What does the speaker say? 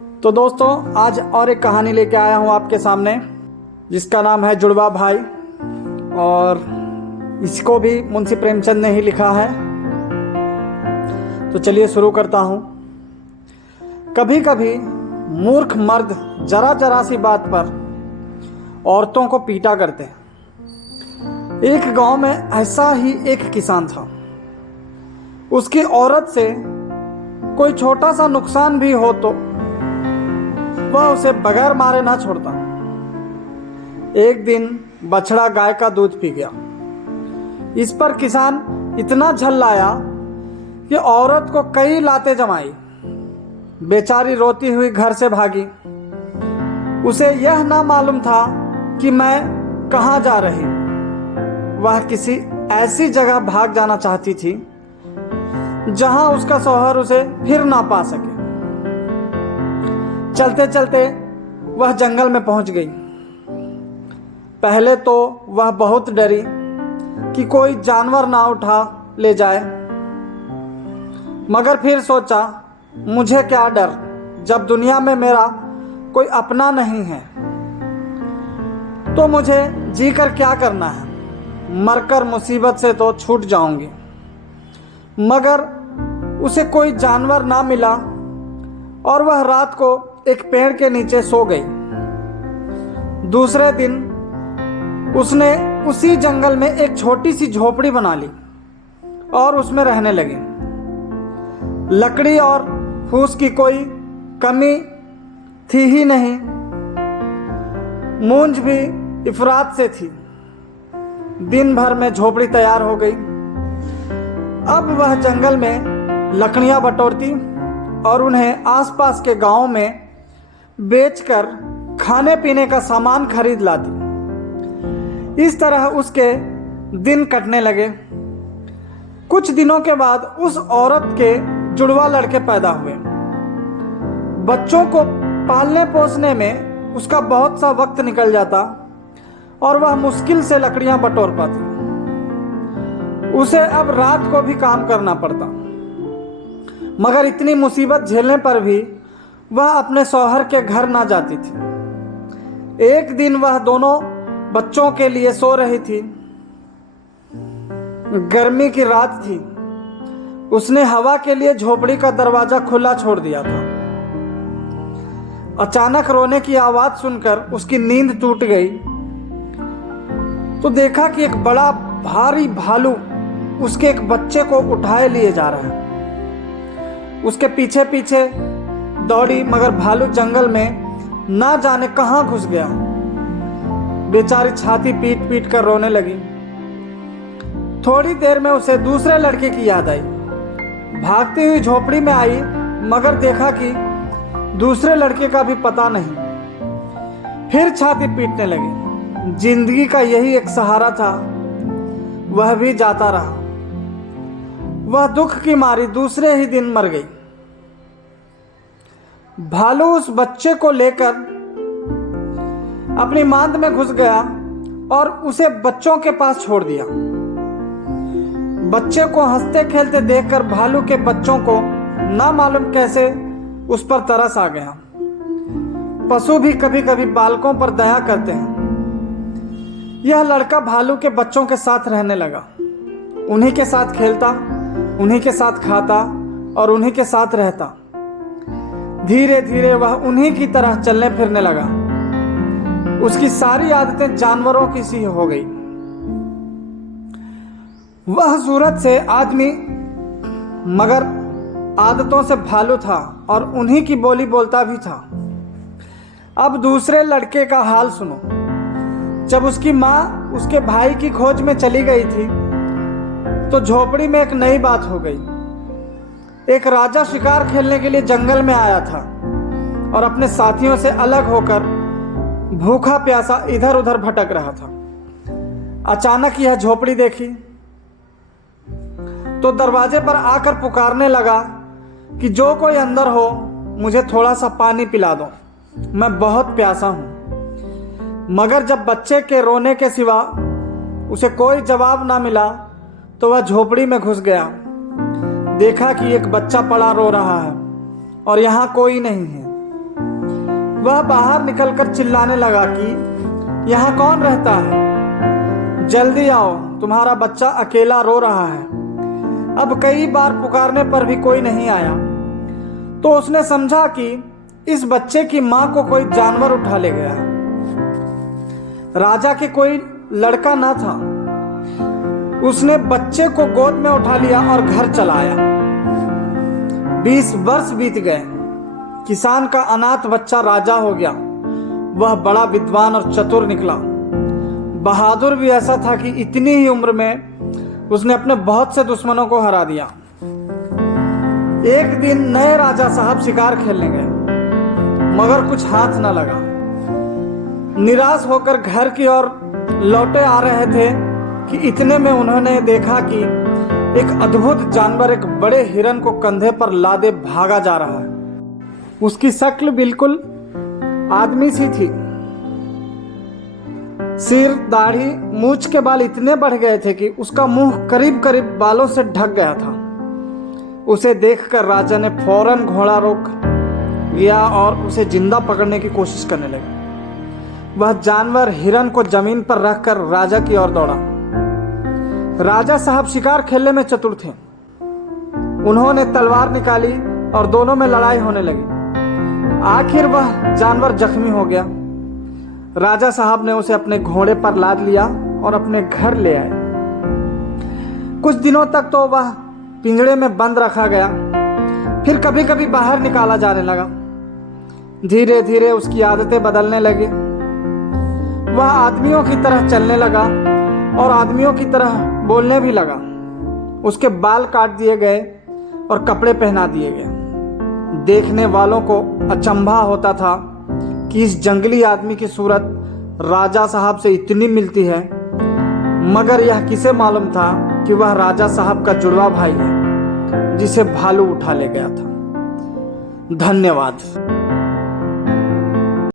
तो दोस्तों, आज और एक कहानी लेके आया हूँ आपके सामने, जिसका नाम है जुड़वा भाई। और इसको भी मुंशी प्रेमचंद ने ही लिखा है। तो चलिए शुरू करता हूँ। कभी कभी मूर्ख मर्द जरा जरा सी बात पर औरतों को पीटा करते हैं। एक गांव में ऐसा ही एक किसान था। उसकी औरत से कोई छोटा सा नुकसान भी हो तो वह उसे बगैर मारे ना छोड़ता। एक दिन बछड़ा गाय का दूध पी गया। इस पर किसान इतना झल्लाया कि औरत को कई लातें जमाई। बेचारी रोती हुई घर से भागी। उसे यह ना मालूम था कि मैं कहाँ जा रही। वह किसी ऐसी जगह भाग जाना चाहती थी जहां उसका शौहर उसे फिर ना पा सके। चलते चलते वह जंगल में पहुंच गई। पहले तो वह बहुत डरी कि कोई जानवर ना उठा ले जाए, मगर फिर सोचा, मुझे क्या डर जब दुनिया में मेरा कोई अपना नहीं है। तो मुझे जीकर क्या करना है, मरकर मुसीबत से तो छूट जाऊंगी। मगर उसे कोई जानवर ना मिला और वह रात को एक पेड़ के नीचे सो गई। दूसरे दिन उसने उसी जंगल में एक छोटी सी झोपड़ी बना ली और उसमें रहने लगी। लकड़ी और फूस की कोई कमी थी ही नहीं। मूंज भी इफरात से थी। दिन भर में झोपड़ी तैयार हो गई। अब वह जंगल में लकड़ियां बटोरती और उन्हें आसपास के गांव में बेचकर खाने पीने का सामान खरीद लाती। इस तरह उसके दिन कटने लगे। कुछ दिनों के बाद उस औरत के जुड़वा लड़के पैदा हुए। बच्चों को पालने पोसने में उसका बहुत सा वक्त निकल जाता और वह मुश्किल से लकड़ियां बटोर पाती। उसे अब रात को भी काम करना पड़ता। मगर इतनी मुसीबत झेलने पर भी वह अपने शौहर के घर ना जाती थी। एक दिन वह दोनों बच्चों के लिए सो रही थी। गर्मी की रात थी। उसने हवा के लिए झोपड़ी का दरवाजा खुला छोड़ दिया था। अचानक रोने की आवाज सुनकर उसकी नींद टूट गई। तो देखा कि एक बड़ा भारी भालू उसके एक बच्चे को उठाए लिए जा रहा है। उसके पीछे पीछे दौड़ी, मगर भालू जंगल में ना जाने कहां घुस गया। बेचारी छाती पीट पीट कर रोने लगी। थोड़ी देर में उसे दूसरे लड़के की याद आई। भागती हुई झोपड़ी में आई, मगर देखा कि दूसरे लड़के का भी पता नहीं। फिर छाती पीटने लगी। जिंदगी का यही एक सहारा था, वह भी जाता रहा। वह दुख की मारी दूसरे ही दिन मर गई। भालू उस बच्चे को लेकर अपनी मांद में घुस गया और उसे बच्चों के पास छोड़ दिया। बच्चे को हंसते खेलते देखकर भालू के बच्चों को ना मालूम कैसे उस पर तरस आ गया। पशु भी कभी कभी बालकों पर दया करते हैं। यह लड़का भालू के बच्चों के साथ रहने लगा। उन्हीं के साथ खेलता, उन्हीं के साथ खाता और उन्हीं के साथ रहता। धीरे धीरे वह उन्हीं की तरह चलने फिरने लगा। उसकी सारी आदतें जानवरों की सी हो गई। वह सूरत से आदमी मगर आदतों से भालू था और उन्हीं की बोली बोलता भी था। अब दूसरे लड़के का हाल सुनो। जब उसकी माँ उसके भाई की खोज में चली गई थी तो झोपड़ी में एक नई बात हो गई। एक राजा शिकार खेलने के लिए जंगल में आया था और अपने साथियों से अलग होकर भूखा प्यासा इधर उधर भटक रहा था। अचानक यह झोपड़ी देखी तो दरवाजे पर आकर पुकारने लगा कि जो कोई अंदर हो, मुझे थोड़ा सा पानी पिला दो, मैं बहुत प्यासा हूं। मगर जब बच्चे के रोने के सिवा उसे कोई जवाब ना मिला तो वह झोपड़ी में घुस गया। देखा कि एक बच्चा पड़ा रो रहा है और यहाँ कोई नहीं है। वह बाहर निकलकर चिल्लाने लगा कि यहाँ कौन रहता है, जल्दी आओ, तुम्हारा बच्चा अकेला रो रहा है। अब कई बार पुकारने पर भी कोई नहीं आया तो उसने समझा कि इस बच्चे की मां को कोई जानवर उठा ले गया। राजा के कोई लड़का न था। उसने बच्चे को गोद में उठा लिया और घर चला आया। 20 वर्ष बीत गए। किसान का अनाथ बच्चा राजा हो गया। वह बड़ा विद्वान और चतुर निकला। बहादुर भी ऐसा था कि इतनी ही उम्र में उसने अपने बहुत से दुश्मनों को हरा दिया। एक दिन नए राजा साहब शिकार खेलने गए, मगर कुछ हाथ न लगा। निराश होकर घर की ओर लौटे आ रहे थे कि इतने में उन्होंने देखा कि एक अद्भुत जानवर एक बड़े हिरन को कंधे पर लादे भागा जा रहा है। उसकी शक्ल बिल्कुल आदमी सी थी। सिर, दाढ़ी, मूंछ के बाल इतने बढ़ गए थे कि उसका मुंह करीब करीब बालों से ढक गया था। उसे देखकर राजा ने फौरन घोड़ा रोक लिया और उसे जिंदा पकड़ने की कोशिश करने लगे। वह जानवर हिरन को जमीन पर रखकर राजा की ओर दौड़ा। राजा साहब शिकार खेलने में चतुर थे। उन्होंने तलवार निकाली और दोनों में लड़ाई होने लगी। आखिर वह जानवर जख्मी हो गया। राजा साहब ने उसे अपने घोड़े पर लाद लिया और अपने घर ले आए। कुछ दिनों तक तो वह पिंजरे में बंद रखा गया, फिर कभी कभी बाहर निकाला जाने लगा। धीरे धीरे उसकी आदतें बदलने लगी। वह आदमियों की तरह चलने लगा और आदमियों की तरह बोलने भी लगा। उसके बाल काट दिए गए और कपड़े पहना दिए गए। देखने वालों को अचंभा होता था कि इस जंगली आदमी की सूरत राजा साहब से इतनी मिलती है, मगर यह किसे मालूम था कि वह राजा साहब का जुड़वा भाई है जिसे भालू उठा ले गया था। धन्यवाद।